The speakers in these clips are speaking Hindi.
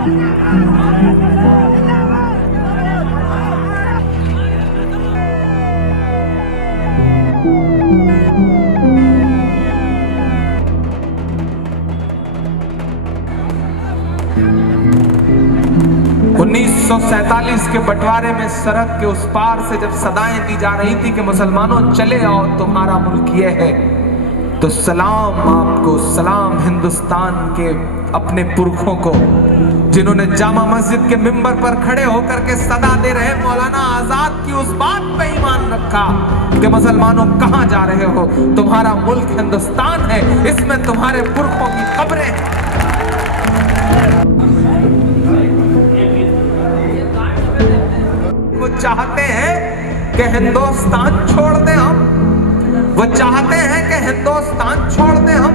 1947 के बंटवारे में सरहद के उस पार से जब सदाएं दी जा रही थी कि मुसलमानों चले आओ तुम्हारा मुल्क ये है, तो सलाम आपको, सलाम हिंदुस्तान के अपने पुरखों को जिन्होंने जामा मस्जिद के मिंबर पर खड़े होकर के सदा दे रहे मौलाना आजाद की उस बात पे ईमान रखा कि मुसलमानों कहां जा रहे हो, तुम्हारा मुल्क हिंदुस्तान है, इसमें तुम्हारे पुरखों की खबरें हैं। वो चाहते हैं कि हिंदुस्तान छोड़ दें हम, वो चाहते हैं कि हिंदुस्तान छोड़ दें हम।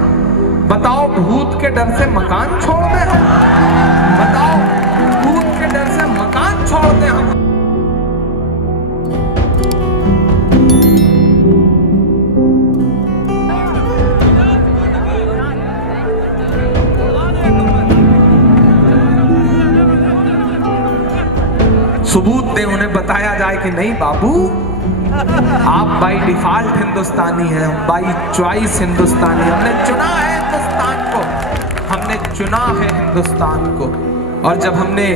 बताओ भूत के डर से मकान छोड़ दें हम, बताओ भूत के डर से मकान छोड़ दें हम। सबूत दे, उन्हें बताया जाए कि नहीं बाबू, आप बाई डिफॉल्ट हिंदुस्तानी हैं, हम बाई चॉइस हिंदुस्तानी, हमने चुना है हिंदुस्तान को, हमने चुना है हिंदुस्तान को। और जब हमने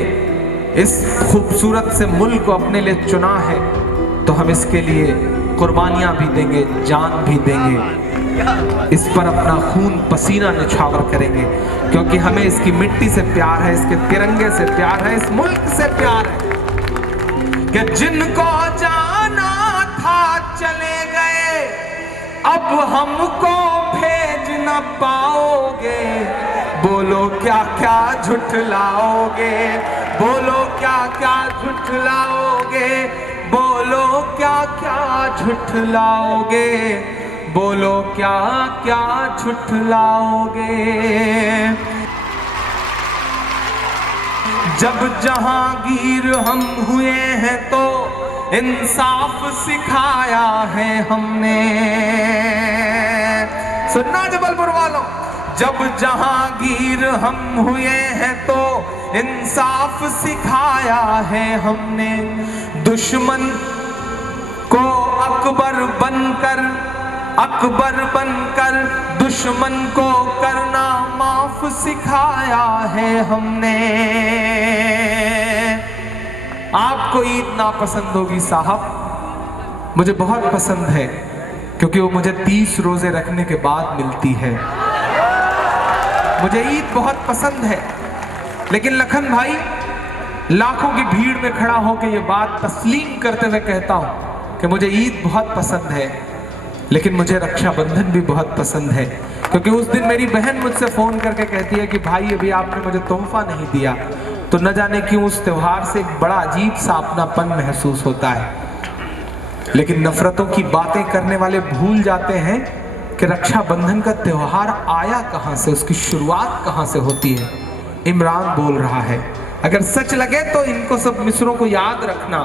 इस खूबसूरत से मुल्क को अपने लिए चुना है तो हम इसके लिए कुर्बानियां भी देंगे, जान भी देंगे, इस पर अपना खून पसीना निछावर करेंगे, क्योंकि हमें इसकी मिट्टी से प्यार है, इसके तिरंगे से प्यार है, इस मुल्क से प्यार है। कि जिनको जाना था चले गए, अब हमको भेज न पाओगे, बोलो क्या क्या झुठलाओगे, बोलो क्या क्या झुठलाओगे, बोलो क्या क्या झुठलाओगे, बोलो क्या क्या झुठलाओगे। जब जहांगीर हम हुए हैं तो इंसाफ सिखाया है हमने, सुनना जबलपुर वालों, जब जहांगीर हम हुए हैं तो इंसाफ सिखाया है हमने, दुश्मन को अकबर बनकर दुश्मन को करना माफ सिखाया है हमने। आपको ईद नापसंद होगी साहब, मुझे बहुत पसंद है, क्योंकि वो मुझे 30 रोजे रखने के बाद मिलती है। मुझे ईद बहुत पसंद है, लेकिन लखन भाई लाखों की भीड़ में खड़ा होकर ये बात तस्लीम करते हुए कहता हूं कि मुझे ईद बहुत पसंद है, लेकिन मुझे रक्षाबंधन भी बहुत पसंद है, क्योंकि उस दिन मेरी बहन मुझसे फोन करके कहती है कि भाई अभी आपने मुझे तोहफा नहीं दिया, तो न जाने क्यों उस त्योहार से एक बड़ा अजीब सा अपनापन महसूस होता है। लेकिन नफरतों की बातें करने वाले भूल जाते हैं कि रक्षाबंधन का त्योहार आया कहां से, उसकी शुरुआत कहां से होती है। इमरान बोल रहा है, अगर सच लगे तो इनको सब मिसरों को याद रखना,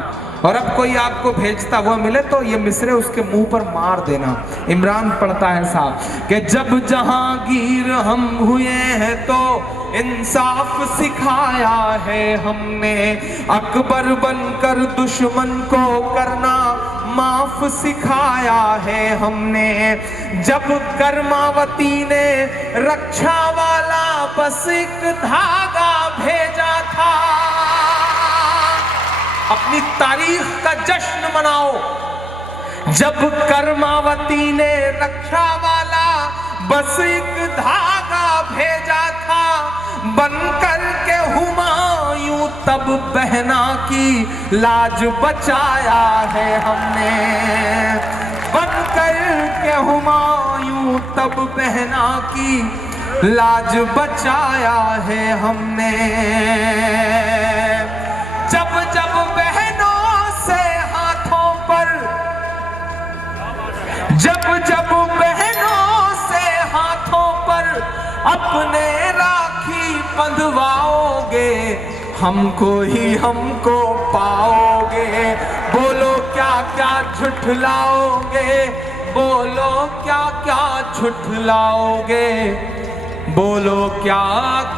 और अब कोई आपको भेजता हुआ मिले तो ये मिसरे उसके मुंह पर मार देना। इमरान पढ़ता है साहब कि जब जहांगीर हम हुए हैं तो इंसाफ सिखाया है हमने, अकबर बनकर दुश्मन को करना माफ सिखाया है हमने। जब कर्मावती ने रक्षा वाला बस एक धागा भेजा था, अपनी तारीख का जश्न मनाओ। जब कर्मावती ने रक्षा वाला बस एक धागा भेजा था, बनकर के हुमायूं तब बहना की लाज बचाया है हमने, बनकर के हुमायूं तब बहना की लाज बचाया है हमने। जब जब बहनों से हाथों पर, जब जब बहनों से हाथों पर अपने राखी बंधवाओगे, हमको ही हमको पाओगे, बोलो क्या क्या झुठलाओगे, बोलो क्या क्या झुठलाओगे, बोलो क्या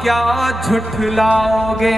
क्या झुठलाओगे।